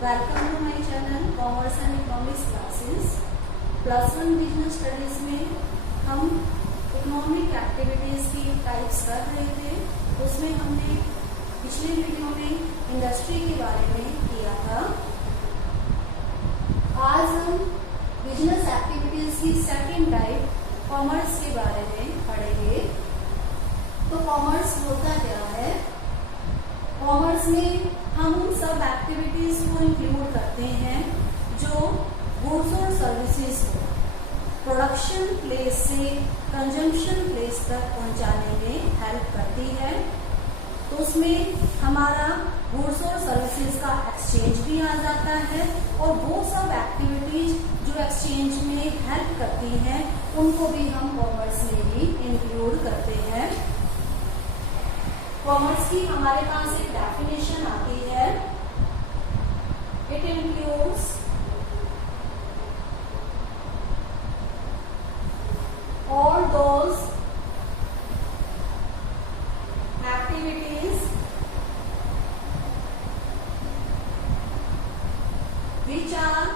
Welcome to my channel commerce and economics classes. +1 business studies में हम economic activities की types कर रहे थे। उसमें हमने पिछले वीडियो में इंडस्ट्री के बारे में किया था। आज हम बिजनेस एक्टिविटीज की सेकंड टाइप कॉमर्स के बारे में पढ़ेंगे। तो कॉमर्स होता क्या है? कॉमर्स में हम उन सब एक्टिविटीज को इंक्लूड करते हैं जो गुड्स और सर्विसेज को प्रोडक्शन प्लेस से कंजम्पशन प्लेस तक पहुंचाने में हेल्प करती है। तो उसमें हमारा गुड्स और सर्विसेज का एक्सचेंज भी आ जाता है और वो सब एक्टिविटीज जो एक्सचेंज में हेल्प करती हैं उनको भी हम कॉमर्स में ही इंक्लूड करते हैं। कॉमर्स की हमारे पास एक डेफिनेशन आती है। It includes all those activities which are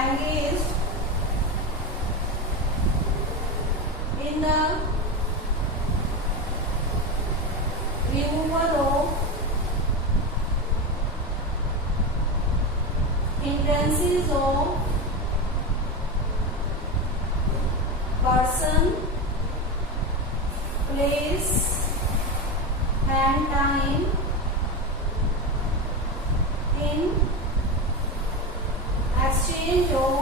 engaged in the removal of hindrances of person, place and time in exchange of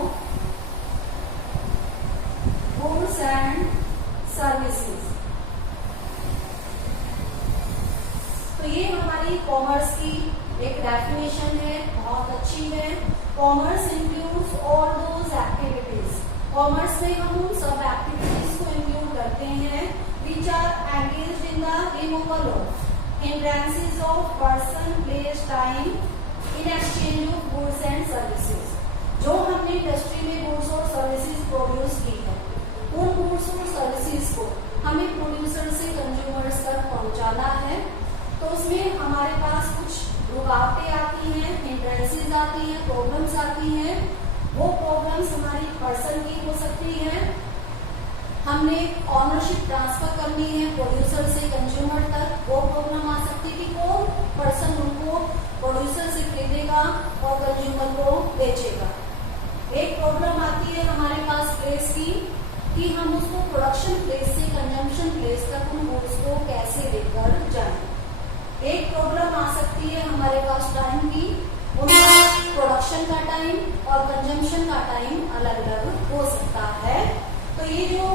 goods and services। तो ये हमारी कॉमर्स की एक डेफिनेशन है, बहुत अच्छी है। Commerce includes all those activities. Commerce में हम उन सब एक्टिविटीज को इंक्लूड करते हैं which are engaged in the removal of hindrances of person, place, time in exchange of goods and services. जो हमने इंडस्ट्री में गुड्स और सर्विसेज प्रोड्यूस की है, उन गुड्स और सर्विसेज को हमें प्रोड्यूसर से कंज्यूमर्स तक पहुंचाना है। तो उसमें हमारे पास कुछ रुकावटें आती हैं, हिंड्रेंसेस आती हैं, प्रॉब्लम्स आती हैं। वो प्रॉब्लम्स हमारी पर्सन की हो सकती है, हमने ऑनरशिप ट्रांसफर करनी है प्रोड्यूसर से कंज्यूमर तक, वो प्रॉब्लम आ सकती है कि कौन पर्सन उनको प्रोड्यूसर से खरीदेगा और कंज्यूमर को बेचेगा। एक प्रॉब्लम आती है हमारे पास प्लेस की कि हम उसको प्रोडक्शन प्लेस से कंजम्पशन प्लेस तक उन गुड्स को कैसे लेकर जाएं। एक प्रॉब्लम आ सकती है हमारे पास टाइम की, उनका प्रोडक्शन का टाइम और कंजम्पशन का टाइम अलग अलग हो सकता है। तो ये जो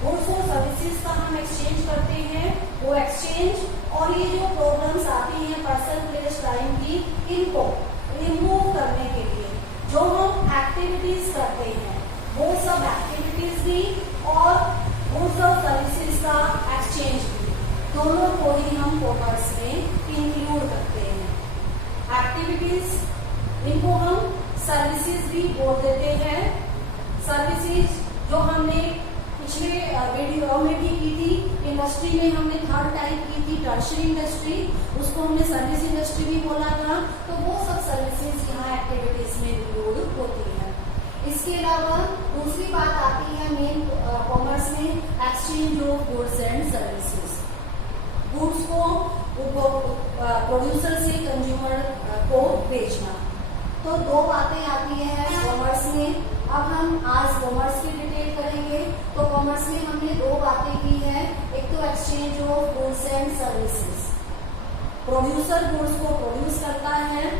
गुड्स और सर्विसेज का हम एक्सचेंज करते हैं, वो एक्सचेंज और ये जो प्रॉब्लम्स आती हैं पर्सन, प्लेस, टाइम की, इनको रिमूव करने के लिए जो हम एक्टिविटीज करते हैं, वो सब एक्टिविटीज भी और गुड्स और सर्विसेज का एक्सचेंज भी, दोनों को ही हम कॉमर्स में इंक्लूड करते हैं। एक्टिविटीज इनको हम सर्विसेज भी बोल देते हैं। सर्विसेज जो हमने पिछले वीडियो में भी की थी, इंडस्ट्री में हमने थर्ड टाइप की थी टर्शियरी इंडस्ट्री, उसको हमने सर्विस इंडस्ट्री भी बोला था। तो वो सब सर्विसेज यहाँ एक्टिविटीज में इंक्लूड होती है। इसके अलावा दूसरी बात आती है मेन कॉमर्स में exchange of goods and services. Goods को प्रोड्यूसर से कंज्यूमर को बेचना। तो दो बातें आती है कॉमर्स में। अब हम आज कॉमर्स की डिटेल करेंगे। तो कॉमर्स में हमने दो बातें की है। एक तो exchange of goods and services. Producer goods को प्रोड्यूस करता है,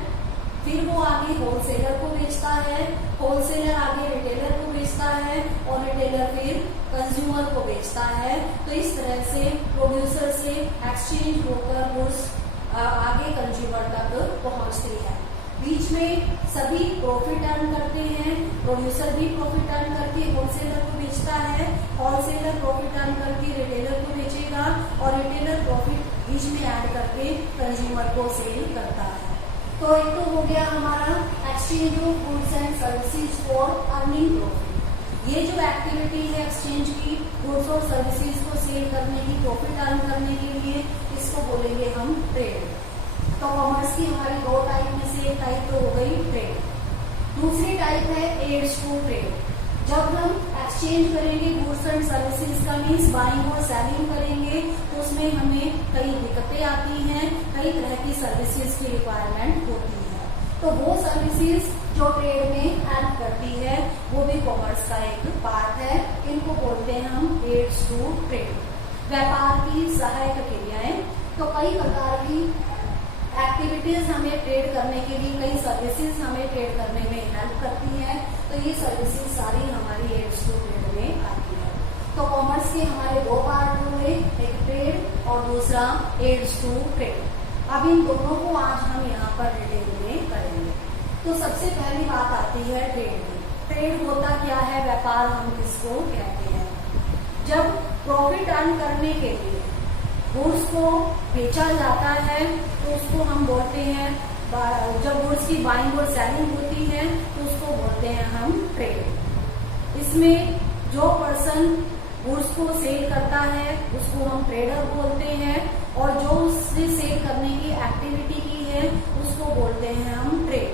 फिर वो आगे होलसेलर को बेचता है, होलसेलर आगे रिटेलर को बेचता है और रिटेलर फिर कंज्यूमर को बेचता है। तो इस तरह से प्रोड्यूसर से एक्सचेंज होकर गुड्स आगे कंज्यूमर तक पहुंचती है। बीच में सभी प्रॉफिट अर्न करते हैं। प्रोड्यूसर भी प्रॉफिट अर्न करके होलसेलर को बेचता है, होलसेलर प्रॉफिट अर्न करके रिटेलर को बेचेगा और रिटेलर प्रॉफिट बीच में ऐड करके कंज्यूमर को सेल करता है। तो एक तो हो गया हमारा exchange of goods and services for earning profit. ये जो एक्टिविटी है एक्सचेंज की, गुड्स और सर्विसेज को सेल करने की, प्रॉफिट अर्न करने के लिए, इसको बोलेंगे हम ट्रेड। तो कॉमर्स की हमारी दो टाइप में से एक टाइप तो हो गई ट्रेड। दूसरी टाइप है एड्स टू ट्रेड। जब हम एक्सचेंज करेंगे गुड्स एंड सर्विसेज का, मीन्स बाइंग और सेलिंग करेंगे, तो उसमें हमें कई दिक्कतें आती हैं, कई तरह की सर्विसेज की रिक्वायरमेंट होती है। तो वो सर्विसेज जो ट्रेड में हेल्प करती है वो भी कॉमर्स का एक पार्ट है। इनको बोलते हैं हम एड्स टू ट्रेड, व्यापार की सहायक क्रियाएं। तो कई प्रकार की एक्टिविटीज हमें ट्रेड करने के लिए, कई सर्विसेज हमें ट्रेड करने में हेल्प करती है। तो ये सर्विसेज सारी हमारी एड्स टू ट्रेड में आती है। तो कॉमर्स के हमारे दो पार्ट हुए, एक ट्रेड और दूसरा एड्स टू ट्रेड। अब इन दोनों को आज हम यहाँ पर डिटेल में करेंगे। तो सबसे पहली बात आती है ट्रेड में। ट्रेड होता क्या है, व्यापार हम किसको कहते हैं? जब प्रॉफिट अर्न करने के लिए गुड्स को बेचा जाता है तो उसको हम बोलते हैं, जब गुड्स की बाइंग और सेलिंग होती है तो उसको बोलते हैं हम ट्रेड। इसमें जो पर्सन गुड्स को सेल करता है उसको हम ट्रेडर बोलते हैं, और जो उससे सेल करने की एक्टिविटी की है उसको बोलते हैं हम ट्रेड।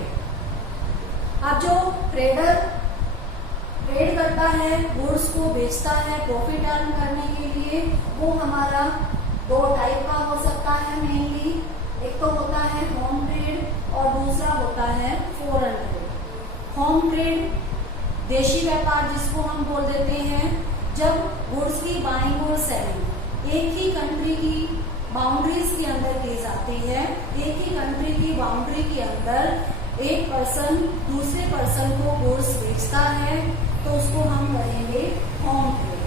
अब जो ट्रेडर ट्रेड करता है, गुड्स को बेचता है प्रॉफिट अर्न करने के लिए, वो हमारा दो टाइप का हो सकता है मेनली। एक तो होता है होम ट्रेड और दूसरा होता है फॉरेन ट्रेड। होम ट्रेड देशी व्यापार जिसको हम बोल देते हैं, जब गुड्स की बाइंग और सेलिंग एक ही कंट्री की बाउंड्रीज के अंदर की जाती है। एक ही कंट्री की बाउंड्री के अंदर एक पर्सन दूसरे पर्सन को गुड्स बेचता है तो उसको हम कहेंगे होम ट्रेड।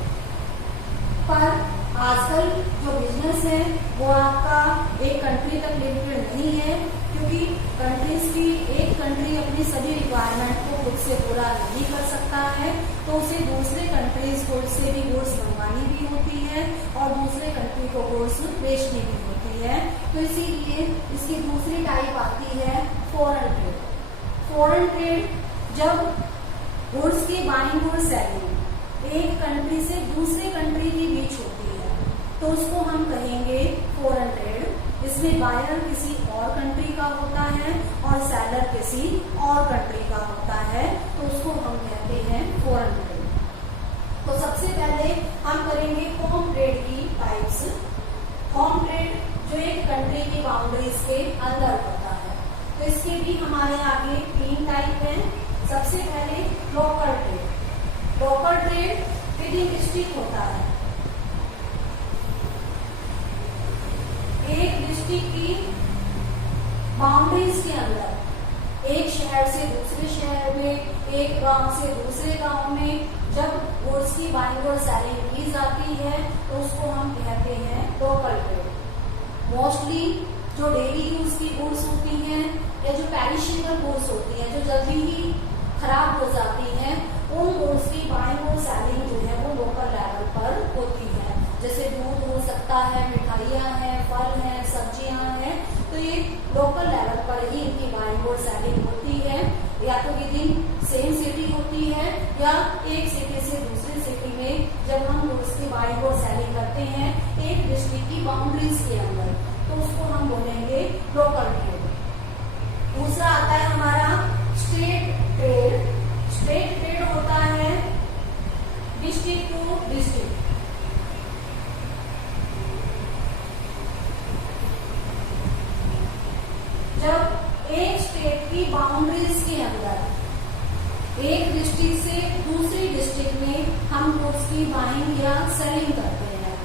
पर आजकल जो बिजनेस है वो आपका एक कंट्री तक लिमिटेड नहीं है, क्योंकि कंट्रीज की एक कंट्री अपनी सभी रिक्वायरमेंट को खुद से पूरा नहीं कर सकता है, तो उसे दूसरे कंट्रीज को से भी गुड्स मंगवानी भी होती है और दूसरे कंट्री को गुड्स बेचनी भी होती है। तो इसीलिए इसकी दूसरी टाइप आती है फॉरेन ट्रेड। फॉरेन ट्रेड जब गुड्स की बाइंग और सेलिंग एक कंट्री से दूसरे कंट्री के बीच होती है तो उसको हम कहेंगे फॉरेन ट्रेड। इसमें बायर किसी और कंट्री का होता है और सेलर किसी और कंट्री का होता है, तो उसको हम कहते हैं फॉरेन ट्रेड। तो सबसे पहले हम करेंगे होम ट्रेड की टाइप्स। होम ट्रेड जो एक कंट्री की बाउंड्रीज के अंदर होता है, तो इसके भी हमारे आगे तीन टाइप हैं। सबसे पहले local trade. Local trade with in district होता है। एक डिस्ट्रिक्ट की बाउंड्रीज के अंदर एक शहर से दूसरे शहर में, एक गांव से दूसरे गांव में जब गुड्स की बाइंग और सेलिंग की जाती है तो उसको हम कहते हैं लोकल ट्रेड। मोस्टली जो डेली यूज की गुड्स होती हैं या जो पेरिशेबल गुड्स होती हैं, जो जल्दी ही खराब हो जाती हैं, उन गुड्स की बाइंग और सेलिंग जो है वो लोकल लेवल पर होती है। जैसे दूध हो सकता है, मिठाइयाँ हैं, फल हैं, सब्जियां हैं, तो ये लोकल लेवल पर ही इनकी बाइंग और सेलिंग होती है। या तो विद इन सेम सिटी होती है या एक सिटी से दूसरी सिटी में जब हम गुड्स की बाइंग और सेलिंग करते हैं एक डिस्ट्रिक्ट की बाउंड्रीज के अंदर, तो उसको हम बोलेंगे लोकल ट्रेड। दूसरा आता है हमारा स्टेट ट्रेड। स्टेट ट्रेड होता है डिस्ट्रिक्ट टू डिस्ट्रिक्ट। जब एक स्टेट की बाउंड्रीज के अंदर एक डिस्ट्रिक्ट से दूसरी डिस्ट्रिक्ट में हम गुड्स की बाइंग या सेलिंग करते हैं,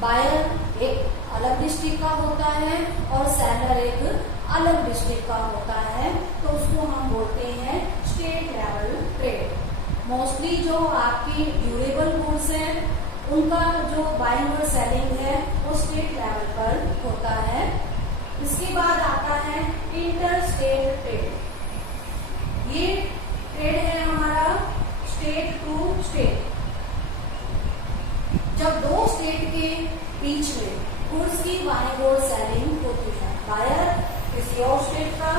बायर एक अलग डिस्ट्रिक्ट का होता है और सेलर एक अलग डिस्ट्रिक्ट का होता है, तो उसको हम बोलते हैं स्टेट लेवल ट्रेड। मोस्टली जो आपकी ड्यूरेबल गुड्स है उनका जो बाइंग और सेलिंग है वो स्टेट लेवल पर होता है। इसके बाद आता है इंटर स्टेट ट्रेड। ये ट्रेड है हमारा स्टेट टू स्टेट। जब दो स्टेट के बीच में गुड्स की बाइंग और सेलिंग होती है, बायर किसी और स्टेट का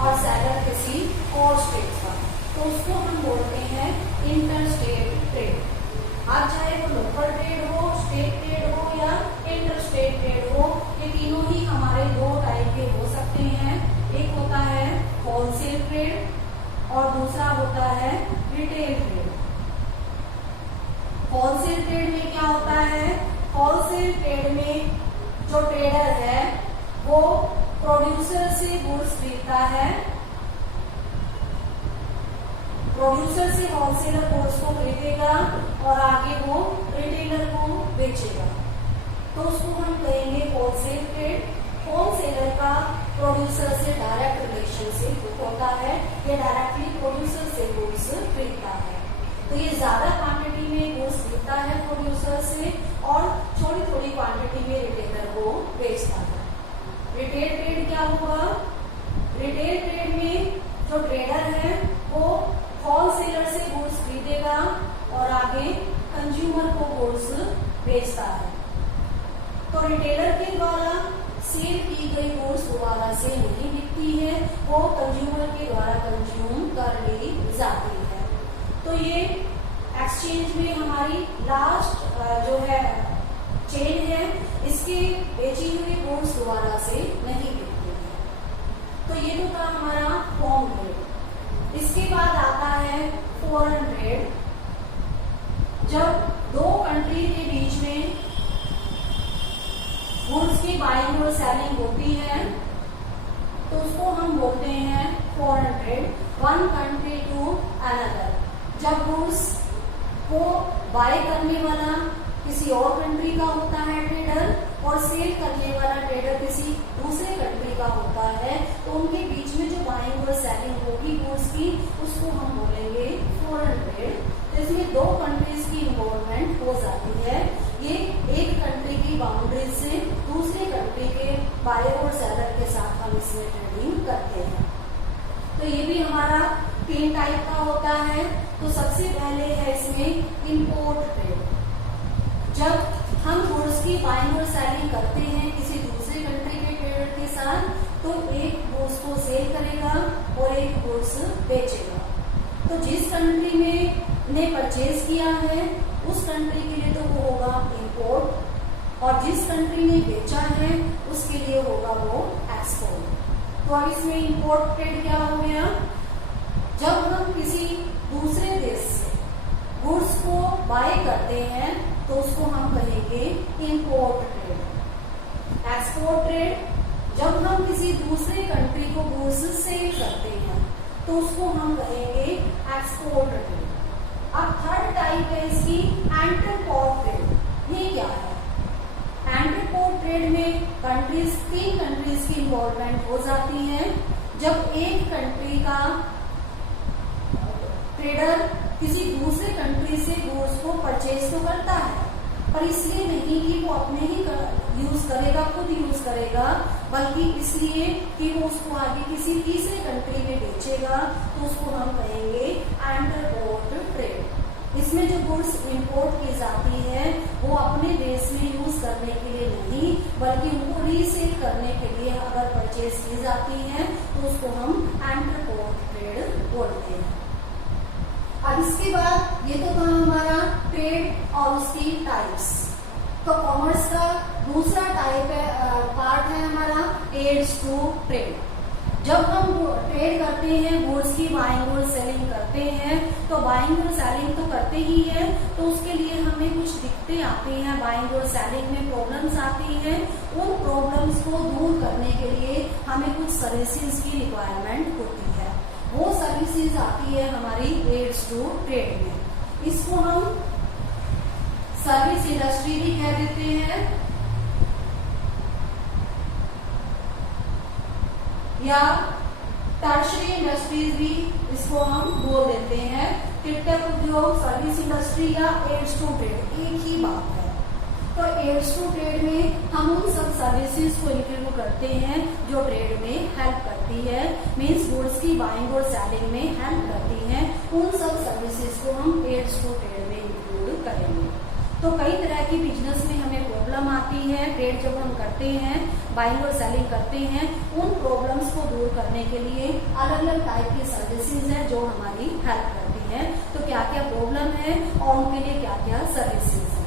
और सेलर किसी और स्टेट का, तो उसको हम बोलते हैं इंटर स्टेट ट्रेड। अब चाहे वो लोकल ट्रेड हो, स्टेट ट्रेड हो या इंटर स्टेट ट्रेड हो, ये तीनों ही हमारे दो टाइप के हो सकते हैं। Retail trade. होलसेल ट्रेड में क्या होता है? होलसेल ट्रेड में जो ट्रेडर है वो प्रोड्यूसर से गुड्स खरीदता है, प्रोड्यूसर से होलसेलर गुड्स को खरीदेगा और आगे वो रिटेलर को बेचेगा, तो उसको हम कहेंगे होलसेल ट्रेड। होलसेलर का प्रोड्यूसर से डायरेक्ट रिलेशनशिप होता है, ये डायरेक्टली प्रोड्यूसर से गुड्स खरीदता है, तो ये ज्यादा क्वांटिटी में गुड्स खरीदता है प्रोड्यूसर से और थोड़ी थोड़ी क्वांटिटी में रिटेलर को बेचता है। रिटेल ट्रेड क्या हुआ? रिटेल ट्रेड में जो ट्रेडर है वो होलसेलर से गुड्स खरीदेगा और आगे कंज्यूमर को गुड्स बेचता है, तो रिटेलर के द्वारा सेल की गई गुड्स दोबारा से नहीं बिकती है, वो कंज्यूमर के द्वारा कंज्यूम कर ली जाती है। तो ये एक्सचेंज में हमारी लास्ट जो है चेन है, इसके बेची हुई गुड्स दोबारा से नहीं बिकती है। तो ये तो था हमारा होम ट्रेड। इसके बाद आता है फॉरेन ट्रेड। जब दो कंट्री के बीच में गुड्स की बाइंग और सेलिंग होती है तो उसको हम बोलते हैं foreign trade. One country to another, जब गुड्स को बाय करने वाला किसी और कंट्री का होता है ट्रेडर और सेल करने वाला ट्रेडर किसी दूसरे कंट्री का होता है, तो उनके बीच में जो बाइंग और सेलिंग होगी गुड्स की, उसको हम बोलेंगे फॉरेन ट्रेड। इसमें दो कंट्रीज की इन्वॉल्वमेंट हो जाती है, ये एक कंट्री की बाउंड्री से दूसरे कंट्री के बायर और सेलर के साथ हम इसमें ट्रेडिंग करते हैं। तो ये भी हमारा 3 टाइप का होता है। तो सबसे पहले है इसमें इंपोर्ट ट्रेड। जब हम गुड्स की बाइंग और सेलिंग करते हैं किसी दूसरे कंट्री के ट्रेडर के साथ, तो एक गुड्स को सेल करेगा और एक गुड्स बेचेगा। तो जिस कंट्री में ने परचेज किया है उस कंट्री के लिए तो वो होगा इंपोर्ट, और जिस कंट्री ने बेचा है उसके लिए होगा वो एक्सपोर्ट। तो अब इसमें इंपोर्ट ट्रेड क्या हो गया? जब हम किसी दूसरे देश से गुड्स को बाय करते हैं तो उसको हम कहेंगे इंपोर्ट ट्रेड। एक्सपोर्ट ट्रेड, जब हम किसी दूसरे कंट्री को गुड्स सेल करते हैं तो उसको हम कहेंगे एक्सपोर्ट ट्रेड। अब थर्ड टाइप है इसकी एंटरपोर्ट ट्रेड। ये क्या है? एंटरपोर्ट ट्रेड में कंट्रीज 3 कंट्रीज की इन्वॉल्वमेंट हो जाती है। जब एक कंट्री का ट्रेडर किसी दूसरे कंट्री से गुड्स को परचेज तो करता है, पर इसलिए नहीं कि वो अपने ही यूज करेगा, खुद यूज करेगा, बल्कि इसलिए कि वो उसको आगे किसी तीसरे कंट्री में बेचेगा, तो उसको हम कहेंगे एंटरपोर्ट ट्रेड। इसमें जो गुड्स इंपोर्ट की जाती है वो अपने देश में यूज करने के लिए नहीं, बल्कि उनको रीसेल करने के लिए अगर परचेज की जाती है तो उसको हम एंटरपोर्ट ट्रेड बोलते हैं। अब इसके बाद ये तो था हमारा ट्रेड और उसकी टाइप्स। तो कॉमर्स का दूसरा टाइप है, पार्ट है हमारा एड्स टू ट्रेड। जब हम ट्रेड करते हैं, गुड्स की बाइंग और सेलिंग करते हैं, तो बाइंग और सेलिंग तो करते ही है, तो उसके लिए हमें कुछ दिक्कतें आती हैं, बाइंग और सेलिंग में प्रॉब्लम्स आती हैं। उन प्रॉब्लम्स को दूर करने के लिए हमें कुछ सर्विसेज की रिक्वायरमेंट होती है। वो सर्विसेज आती है हमारी एड्स टू ट्रेड में। इसको हम सर्विस इंडस्ट्री भी कह देते हैं या टर्शरी इंडस्ट्रीज भी इसको हम बोल देते हैं। कृषक उद्योग, सर्विस इंडस्ट्री या एड्स टू ट्रेड एक ही बात है। तो एड्स टू ट्रेड में हम उन सब सर्विसेज को इंक्लूड करते हैं जो ट्रेड में हेल्प करती है, मीन्स गुड्स की बाइंग और सेलिंग में हेल्प करती हैं। उन सब सर्विसेज को हम एड्स टू ट्रेड में इंक्लूड करेंगे। तो कई तरह की बिजनेस में हमें प्रॉब्लम आती है, ट्रेड जब हम करते हैं, बाइंग और सेलिंग करते हैं, उन प्रॉब्लम्स को दूर करने के लिए अलग अलग टाइप की सर्विसेज है जो हमारी हेल्प करती है। तो क्या क्या प्रॉब्लम है और उनके लिए क्या क्या सर्विसेज है।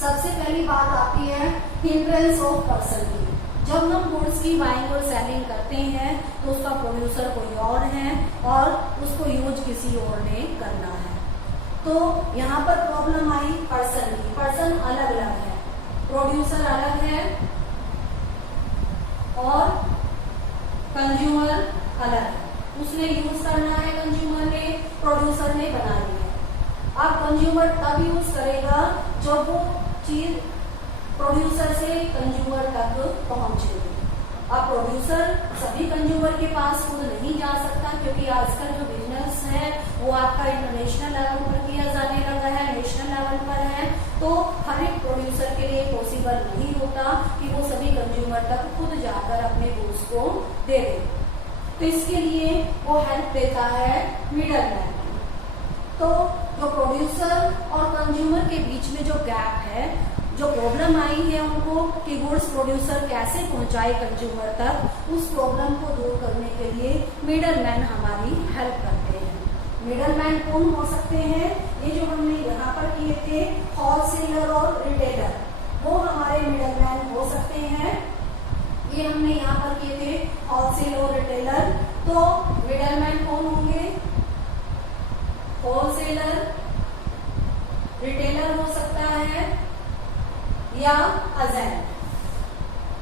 सबसे पहली बात आती है हिंड्रेंस ऑफ पर्सन की। जब हम गुड्स की बाइंग और सेलिंग करते हैं तो उसका प्रोड्यूसर कोई और है और उसको यूज किसी और ने करना है। तो यहाँ पर प्रॉब्लम आई पर्सन की। पर्सन अलग अलग है, प्रोड्यूसर अलग है और कंज्यूमर अलग है। उसने यूज करना है, कंज्यूमर ने, प्रोड्यूसर ने बनाई है। अब कंज्यूमर तब यूज करेगा जब वो चीज प्रोड्यूसर से कंज्यूमर तक पहुंचेगी। अब प्रोड्यूसर सभी कंज्यूमर के पास खुद नहीं जा सकता, क्योंकि आजकल जो बिजनेस है वो आपका इंटरनेशनल लेवल पर किया जाने लगा है, नेशनल लेवल पर है। तो हर एक प्रोड्यूसर के लिए पॉसिबल नहीं होता कि वो सभी कंज्यूमर तक खुद जाकर अपने गुड्स को दे दे। तो इसके लिए वो हेल्प देता है मिडल मैन। तो जो प्रोड्यूसर और कंज्यूमर के बीच में जो गैप है, जो प्रॉब्लम आई है उनको कि गुड्स प्रोड्यूसर कैसे पहुंचाए कंज्यूमर तक, उस प्रॉब्लम को दूर करने के लिए मिडल मैन हमारी हेल्प करते हैं। मिडल मैन कौन हो सकते हैं? ये जो हमने यहाँ पर किए थे होलसेलर और रिटेलर, वो हमारे मिडल मैन हो सकते हैं। ये हमने यहाँ पर किए थे होलसेल और रिटेलर। तो मिडल मैन कौन होंगे? होलसेलर, रिटेलर हो सकता है या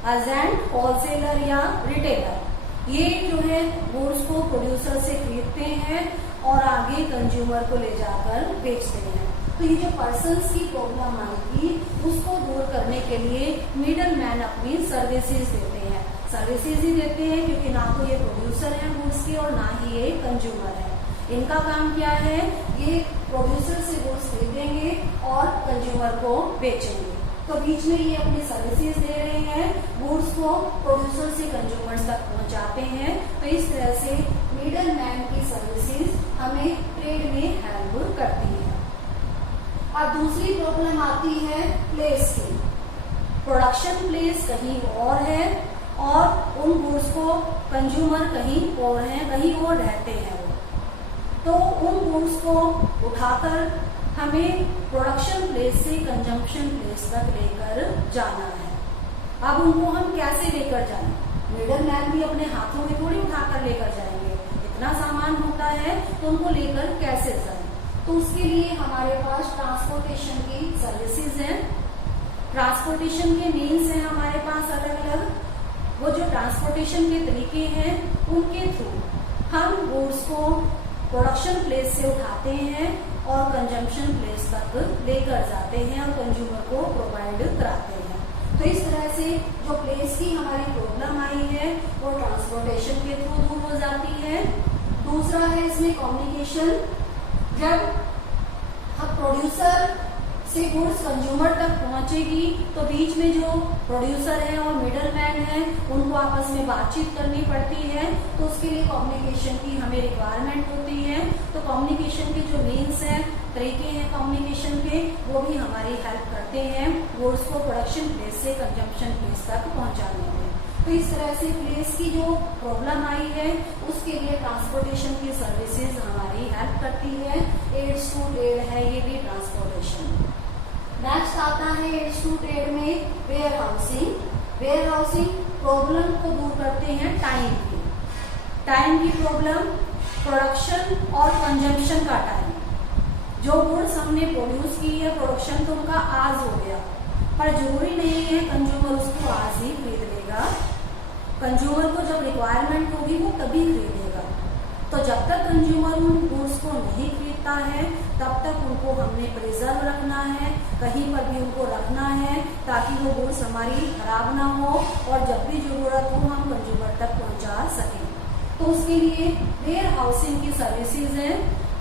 एजेंट, होलसेलर या रिटेलर। ये जो है गुड्स को प्रोड्यूसर से खरीदते हैं और आगे कंज्यूमर को ले जाकर बेचते हैं। तो ये जो पर्सन्स की प्रॉब्लम आएगी उसको दूर करने के लिए मिडल मैन अपनी सर्विसेज देते हैं। सर्विसेज ही देते हैं क्योंकि ना तो ये प्रोड्यूसर है गुड्स की और ना ही ये कंज्यूमर है। इनका काम क्या है? ये प्रोड्यूसर से गुड्स खरीदेंगे और कंज्यूमर को बेचेंगे। तो बीच में ये अपनी सर्विसेज दे रहे हैं, गुड्स को प्रोड्यूसर से कंज्यूमर्स तक पहुंचाते हैं। तो इस तरह से मिडल मैन की सर्विसेज हमें ट्रेड में हेल्प करती है। अब दूसरी प्रॉब्लम आती है प्लेस की। प्रोडक्शन प्लेस कहीं और है और उन गुड्स को कंज्यूमर कहीं और है, कहीं और रहते हैं वो। तो उन गुड्स को उठाकर हमें प्रोडक्शन प्लेस से कंजम्पशन प्लेस तक लेकर जाना है। अब उनको हम कैसे लेकर जाएं? मिडल मैन भी अपने हाथों में थोड़ी उठाकर लेकर जाएंगे, इतना सामान होता है तो उनको लेकर कैसे जाएं? तो उसके लिए हमारे पास ट्रांसपोर्टेशन की सर्विसेज है। ट्रांसपोर्टेशन के मीन्स हैं हमारे पास अलग अलग। वो जो ट्रांसपोर्टेशन के तरीके हैं उनके थ्रू हम गुड्स को प्रोडक्शन प्लेस से उठाते हैं और कंजम्पशन प्लेस तक लेकर जाते हैं और कंज्यूमर को प्रोवाइड कराते हैं। तो इस तरह से जो प्लेस की हमारी प्रॉब्लम आई है वो ट्रांसपोर्टेशन के थ्रू दूर हो जाती है। दूसरा है इसमें कम्युनिकेशन। जब हम प्रोड्यूसर से गुड्स कंज्यूमर तक पहुंचेगी तो बीच में जो प्रोड्यूसर है और मिडल मैन है उनको आपस में बातचीत करनी पड़ती है। तो उसके लिए कम्युनिकेशन की हमें रिक्वायरमेंट होती है। तो कम्युनिकेशन के जो मीन्स हैं, तरीके हैं कम्युनिकेशन के, वो भी हमारी हेल्प करते हैं गुड्स को प्रोडक्शन प्लेस से कंजम्पशन प्लेस तक पहुंचाने में। तो इस तरह से प्लेस की जो प्रॉब्लम आई है उसके लिए ट्रांसपोर्टेशन की सर्विसेज हमारी हेल्प करती है। एड्स टू ट्रेड है ये भी ट्रांसपोर्टेशन। नेक्स्ट आता है एड्स टू ट्रेड में warehousing. Warehousing problem को दूर करते हैं टाइम की। टाइम की प्रॉब्लम, प्रोडक्शन और कंजम्पशन का टाइम। जो गुड्स हमने प्रोड्यूस की है, प्रोडक्शन तो उनका आज हो गया, पर जरूरी नहीं है कंज्यूमर उसको आज ही खरीद लेगा। कंज्यूमर को जब रिक्वायरमेंट होगी वो तभी खरीदेगा। तो जब तक कंज्यूमर उन गुड्स को नहीं खरीदता है तब तक उनको हमने प्रिजर्व रखना है, कहीं पर भी उनको रखना है ताकि वो गुड्स हमारी खराब ना हो और जब भी जरूरत हो हम कंज्यूमर तक पहुंचा सकें। तो उसके लिए वेयर हाउसिंग की सर्विसेज है।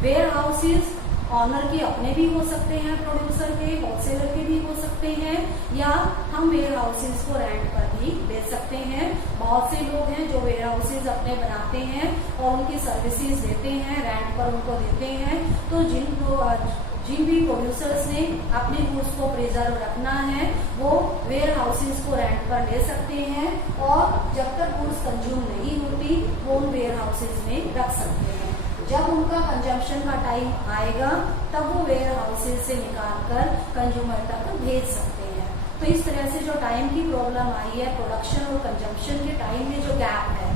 वेयर हाउसेज ऑनर के अपने भी हो सकते हैं, प्रोड्यूसर के, होलसेलर के भी हो सकते हैं, या हम वेयर हाउसेज को रेंट पर भी ले सकते हैं। बहुत से लोग हैं जो वेयर हाउसेज अपने बनाते हैं और उनकी सर्विसेज देते हैं, रेंट पर उनको देते हैं। तो जिन भी प्रोड्यूसर्स ने अपने गुड्स को प्रिजर्व रखना है वो वेयर हाउसेज को रेंट पर ले सकते हैं और जब तक गुड्स कंज्यूम नहीं होती वो उन वेयर हाउसेज में रख सकते हैं। जब उनका कंजम्पशन का टाइम आएगा तब वो वेयर हाउसेज से निकाल कर कंज्यूमर तक भेज सकते हैं। तो इस तरह से जो टाइम की प्रॉब्लम आई है, प्रोडक्शन और कंजम्पशन के टाइम में जो गैप है,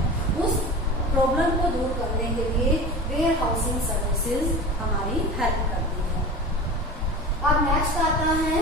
उस प्रॉब्लम को दूर करने के लिए वेयर हाउसिंग सर्विसेज हमारी हेल्प करती है। अब नेक्स्ट आता है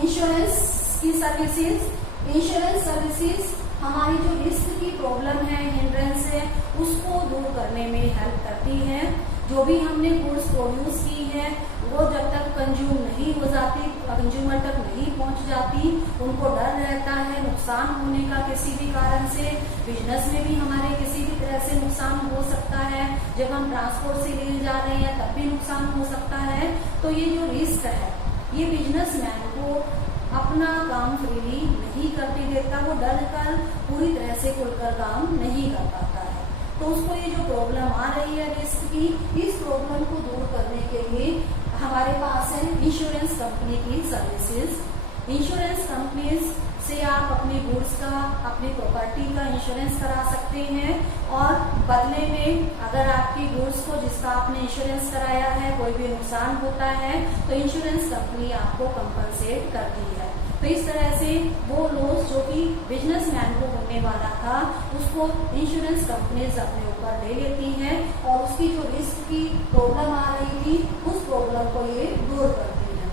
इंश्योरेंस की सर्विसेज। इंश्योरेंस सर्विसेज हमारी जो रिस्क की प्रॉब्लम है, हिंड्रेंस है, उसको दूर करने में हेल्प करती है। जो भी हमने गुड्स प्रोड्यूस की है वो जब तक कंज्यूम नहीं हो जाती, कंज्यूमर तक नहीं पहुंच जाती, उनको डर रहता है नुकसान होने का किसी भी कारण से। बिजनेस में भी हमारे किसी भी तरह से नुकसान हो सकता है, जब हम ट्रांसपोर्ट से ले जा रहे हैं तब भी नुकसान हो सकता है। तो ये जो रिस्क है, ये बिजनेसमैन को अपना काम फ्रीली नहीं करने देता, वो डर कर पूरी तरह से खुलकर काम नहीं कर पाता है। तो उसको ये जो प्रॉब्लम आ रही है रिस्क की, इस प्रॉब्लम को दूर करने के लिए हमारे पास है इंश्योरेंस कंपनी की सर्विसेज। इंश्योरेंस कंपनीज से आप अपने गुड्स का, अपनी प्रॉपर्टी का इंश्योरेंस करा सकते हैं, और बदले में अगर आपकी गुड्स को जिसका आपने इंश्योरेंस कराया है कोई भी नुकसान होता है तो इंश्योरेंस कंपनी आपको कंपनसेट करती है। तो इस तरह से वो लॉस जो कि बिजनेसमैन को होने वाला था उसको इंश्योरेंस कंपनीज अपने ऊपर ले लेती हैं, और उसकी जो रिस्क की प्रॉब्लम आ रही थी उस प्रॉब्लम को ये दूर करती है।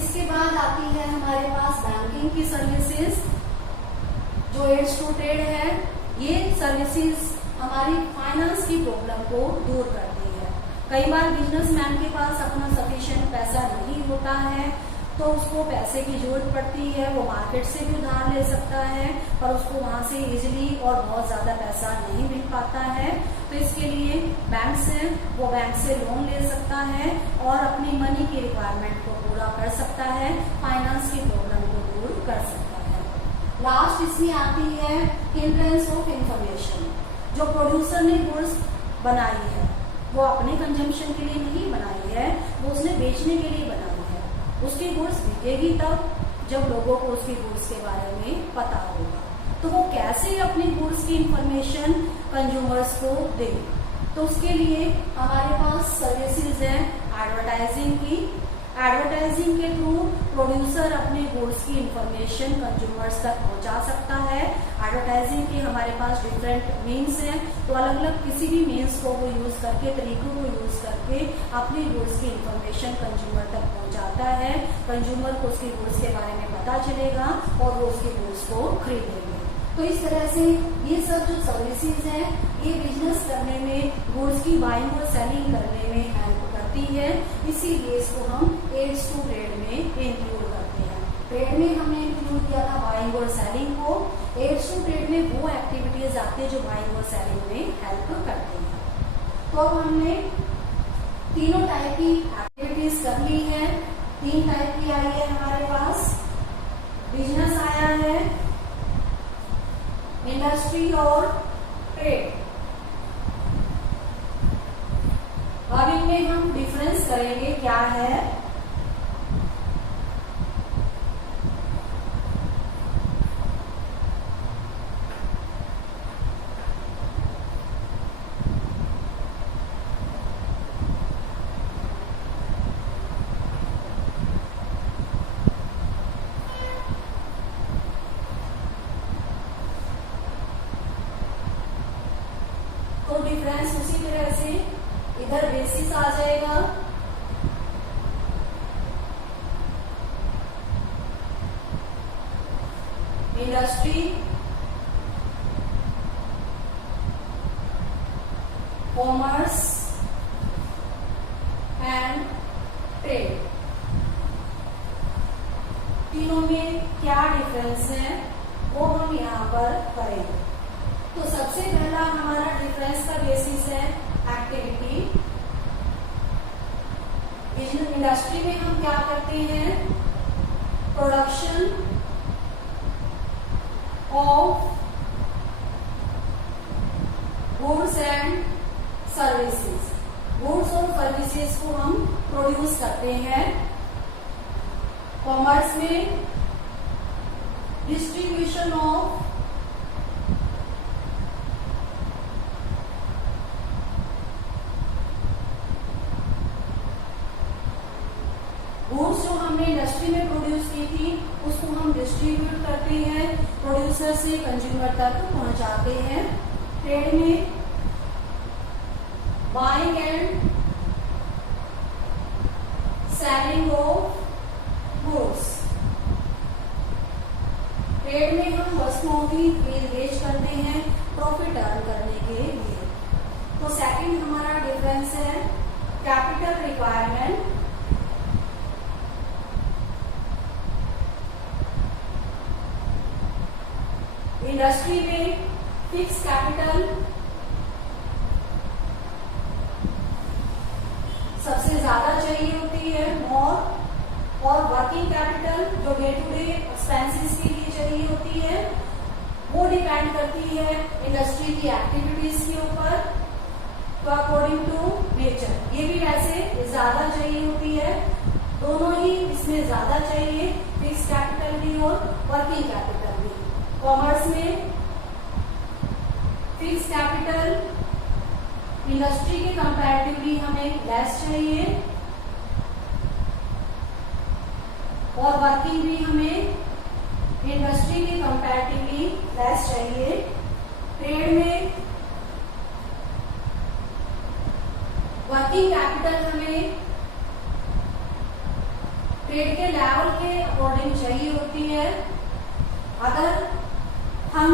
इसके बाद आती है हमारे पास बैंकिंग की सर्विसेज, जो एड्स टू ट्रेड है। ये सर्विसेज हमारी फाइनेंस की प्रॉब्लम को दूर करती है। कई बार बिजनेसमैन के पास अपना सफिशिएंट पैसा नहीं होता है, तो उसको पैसे की जरूरत पड़ती है, वो मार्केट से भी उधार ले सकता है, पर उसको वहां से इजीली और बहुत ज्यादा पैसा नहीं मिल पाता है। तो इसके लिए बैंक से, वो बैंक से लोन ले सकता है और अपनी मनी की रिक्वायरमेंट को पूरा कर सकता है, फाइनेंस की प्रॉब्लम को दूर कर सकता है। लास्ट इसमें आती है हिंड्रेंस ऑफ इंफॉर्मेशन। जो प्रोड्यूसर ने गुड्स बनाई है वो अपने कंजम्पशन के लिए नहीं बनाई है, वो उसने बेचने के लिए बनाई है। उसकी गुड्स बिकेगी तब जब लोगों को उसकी गुड्स के बारे में पता होगा। तो वो कैसे अपनी गुड्स की इंफॉर्मेशन कंज्यूमर्स को दे, तो उसके लिए हमारे पास सर्विसेज है एडवर्टाइजिंग की। एडवर्टाइजिंग के थ्रू प्रोड्यूसर अपने गुड्स की इंफॉर्मेशन कंज्यूमर्स तक पहुंचा सकता है। एडवर्टाइजिंग के हमारे पास डिफरेंट मीन्स हैं, तो अलग अलग किसी भी मीन्स को वो यूज करके, तरीकों को यूज करके अपनी गुड्स की इंफॉर्मेशन कंज्यूमर तक पहुंचाता है। कंज्यूमर को उसकी गुड्स के बारे में पता चलेगा और वो उसकी गुड्स को खरीदेंगे। तो इस तरह से ये सब जो सर्विसेज हैं ये बिजनेस करने में, गुड्स की बाइंग और सेलिंग करने में हेल्प करती है। इसीलिए इसको हम एड्स टू ट्रेड में इंक्लूड करते हैं। ट्रेड में हमने इंक्लूड किया था बाइंग और सेलिंग को, एड्स टू ट्रेड में वो एक्टिविटीज आती है जो बाइंग और सेलिंग में हेल्प करती है। तो हमने तीनों टाइप की एक्टिविटीज कर ली है। 3 टाइप की आई है हमारे पास, बिजनेस आया है, इंडस्ट्री और ट्रेड। अब इनमें हम डिफरेंस करेंगे क्या है। तो डिफरेंस उसी तरह से इधर बेसिस आ जाएगा, इंडस्ट्री, कॉमर्स एंड ट्रेड। तीनों में क्या डिफरेंस है वो हम यहाँ पर करेंगे। तो सबसे पहला हमारा डिफरेंस का बेसिस है एक्टिविटी। इंडस्ट्री में हम क्या करते हैं, production of goods and services. Goods और सर्विसेज को हम प्रोड्यूस करते हैं। कॉमर्स में डिस्ट्रीब्यूशन ऑफ गुड्स जो हमने इंडस्ट्री में प्रोड्यूसर से कंज्यूमर तक पहुंचाते हैं। ट्रेड में buying and selling of goods, trade में हम वस्तुओं की खरीद बेच करते हैं प्रॉफिट अर्न करने के लिए। तो सेकंड हमारा डिफरेंस है कैपिटल रिक्वायरमेंट। इंडस्ट्री में फिक्स कैपिटल सबसे ज्यादा चाहिए होती है मोर, और वर्किंग कैपिटल जो डे टू डे एक्सपेंसेस के लिए चाहिए होती है वो डिपेंड करती है इंडस्ट्री की एक्टिविटीज के ऊपर। तो अकॉर्डिंग टू नेचर ये भी वैसे ज्यादा चाहिए होती है, दोनों ही इसमें ज्यादा चाहिए, फिक्स कैपिटल भी और वर्किंग कैपिटल भी। कॉमर्स में फिक्स कैपिटल इंडस्ट्री के कंपैरेटिवली हमें लेस चाहिए, और वर्किंग भी हमें इंडस्ट्री के कंपैरेटिवली लेस चाहिए। ट्रेड में वर्किंग कैपिटल हमें ट्रेड के लेवल के अकॉर्डिंग चाहिए होती है। अगर हम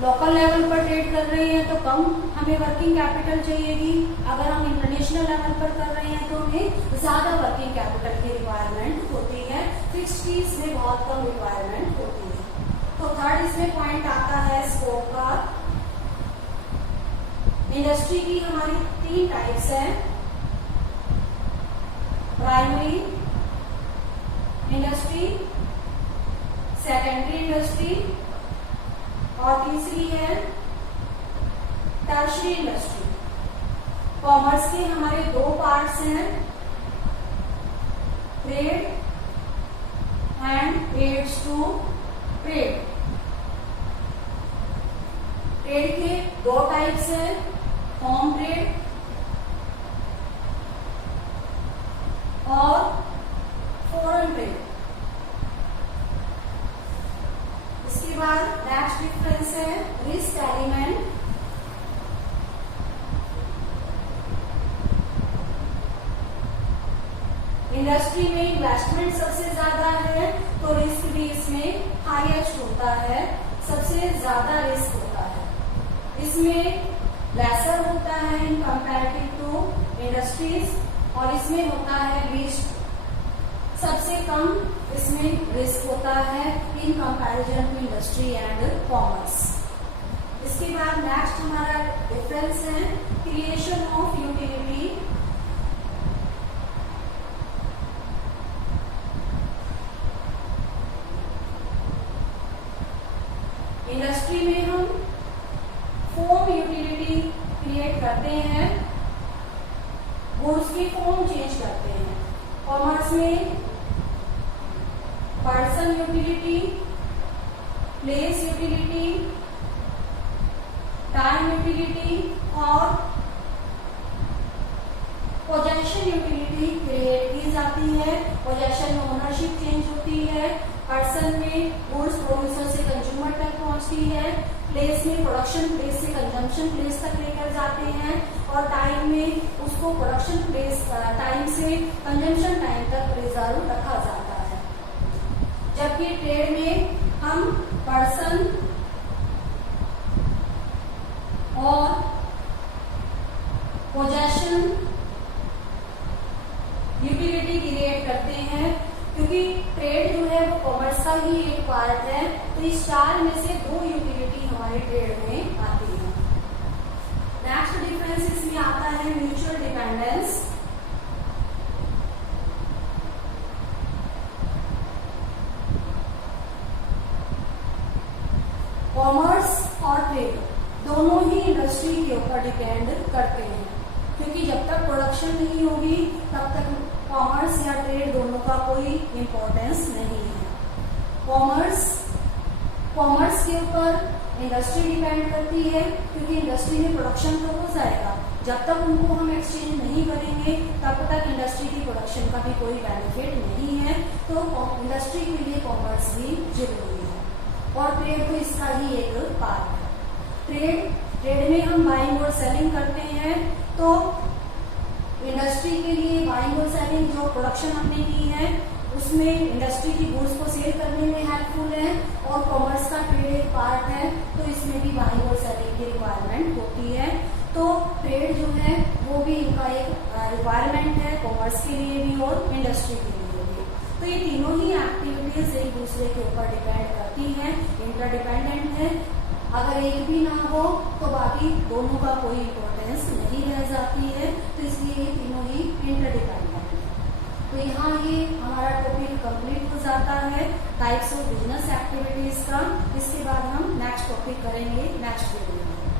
लोकल लेवल पर ट्रेड कर रहे हैं तो कम हमें वर्किंग कैपिटल चाहिएगी, अगर हम इंटरनेशनल लेवल पर कर रहे हैं तो हमें ज्यादा वर्किंग कैपिटल की रिक्वायरमेंट होती है, फिक्स्ड की इसमें बहुत कम रिक्वायरमेंट होती है। तो थर्ड इसमें पॉइंट आता है स्कोप का। इंडस्ट्री की हमारी 3 टाइप्स हैं, प्राइमरी इंडस्ट्री, सेकेंडरी इंडस्ट्री और तीसरी है टर्शियरी इंडस्ट्री। कॉमर्स के हमारे 2 पार्ट्स हैं, trade and aids to trade. Trade के 2 टाइप्स हैं, होम ट्रेड और फॉरेन ट्रेड। इसके बाद नेक्स्ट डिफरेंस है रिस्क एलिमेंट। इंडस्ट्री में इन्वेस्टमेंट सबसे ज्यादा है तो रिस्क भी इसमें हाईएस्ट होता है, सबसे ज्यादा रिस्क होता है। इसमें लेसर होता है इन कंपैरेटिव टू इंडस्ट्रीज, और इसमें होता है लीस्ट, सबसे कम इसमें रिस्क होता है in comparison to industry and commerce. इसके बाद नेक्स्ट हमारा डिफरेंस है क्रिएशन ऑफ यूटिलिटी। इंडस्ट्री में हम फॉर्म यूटिलिटी क्रिएट करते हैं, गुड्स की फॉर्म चेंज करते हैं। कॉमर्स में person utility, place utility, time utility और पोजेशन यूटिलिटी क्रिएट की जाती है। पोजेशन में ओनरशिप चेंज होती है, पर्सन में गुड्स प्रोड्यूसर से कंज्यूमर तक पहुंचती है, प्लेस में प्रोडक्शन प्लेस से कंजम्पशन प्लेस तक लेकर जाते हैं, और टाइम में उसको प्रोडक्शन प्लेस टाइम से कंजम्पशन टाइम तक रिजर्व रखा जाता है। जबकि ट्रेड में हम पर्सन और पोजेशन यूटिलिटी क्रिएट करते हैं, क्योंकि ट्रेड जो है वो कॉमर्स का ही एक पार्ट है, तो इस 4 में से 2 यूटिलिटी हमारे ट्रेड में आती है। नेक्स्ट डिफरेंस इसमें आता है म्यूचुअल डिपेंडेंस। कॉमर्स और ट्रेड दोनों ही इंडस्ट्री के ऊपर डिपेंड करते हैं, क्योंकि जब तक प्रोडक्शन नहीं होगी तब तक कॉमर्स या ट्रेड दोनों का कोई इम्पोर्टेंस नहीं है। कॉमर्स के ऊपर इंडस्ट्री डिपेंड करती है, क्योंकि इंडस्ट्री में प्रोडक्शन तो हो जाएगा, जब तक उनको हम एक्सचेंज नहीं करेंगे तब तक इंडस्ट्री की प्रोडक्शन का भी कोई बेनिफिट नहीं है, तो इंडस्ट्री के लिए कॉमर्स भी जरूरी है। और ट्रेड तो इसका ही एक पार्ट है। ट्रेड में हम बाइंग और सेलिंग करते हैं, तो इंडस्ट्री के लिए बाइंग और सेलिंग जो प्रोडक्शन हमने की है उसमें इंडस्ट्री की गुड्स को सेल करने में हेल्पफुल है, और कॉमर्स का ट्रेड एक पार्ट है, तो इसमें भी बाइंग और सेलिंग की रिक्वायरमेंट होती है। तो ट्रेड जो है वो भी इनका एक रिक्वायरमेंट है, कॉमर्स के लिए भी और इंडस्ट्री के लिए भी। तो ये तीनों ही एक्टिविटीज एक दूसरे के ऊपर डिपेंड करती हैं, इंटरडिपेंडेंट है। अगर एक भी ना हो तो बाकी दोनों का कोई इम्पोर्टेंस नहीं रह जाती है, तो इसलिए ये तीनों ही इंटरडिपेंडेंट है। तो यहाँ ये हमारा टॉपिक कंप्लीट हो जाता है टाइप्स ऑफ बिजनेस एक्टिविटीज का। इसके बाद हम नेक्स्ट टॉपिक करेंगे नेक्स्ट वीडियो में।